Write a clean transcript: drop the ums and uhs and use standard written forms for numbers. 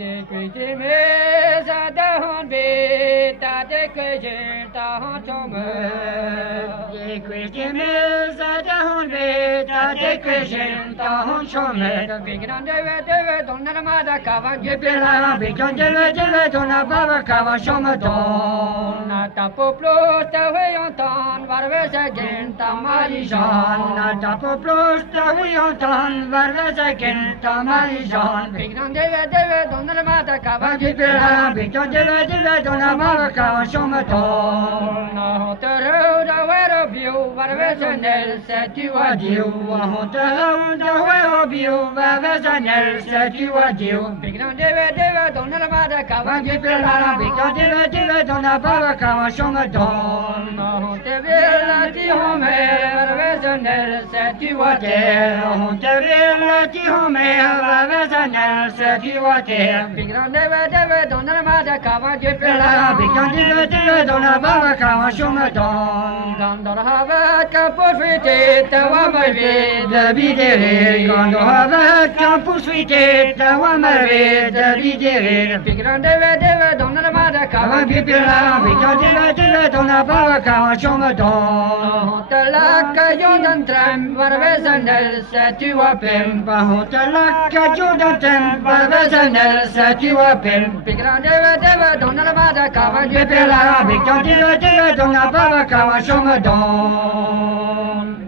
Te Christi me sa ta hon be ta te Christi ta hon chome. Te Christi me sa ta hon be ta te Christi ta hon chome. Te bigran deve donna la mada cava ge pela bigran deve donna baba cava chome don. Na ta poplo ta we ontan varve sa gen ta mari jan. Na ta poplo ta we ontan varve sa gen ta mari jan. Bigran deve donna la mada cava ge pela bigran deve donna baba cava chome don. Na hontero da wero biu varve sa nel se tu adiu. Hontero da wero biu varve sa nel se tu adiu. Bigran deve donna la mada cava ge pela bigran deve donna baba cava chome don. Na hontero ti home varve sa nel se tu adiu. Hontero ti home varve sa nel se tu adiu. Bigran deve donna la mada cava ge pela bigran deve donna baba cava chome don. Quando hava capo fite tawa marve da bidere. Quando hava capo fite tawa marve da bidere. Bigran deve donna la mada cava ge pela bigran deve donna baba cava chome don. Hotela cayo d'entram varve sa nel se tu apem. Hotela cayo d'entram varve sa nel se tu apem. Bigran deve donna la mada cava ge pela bigran deve donna baba cava chome don.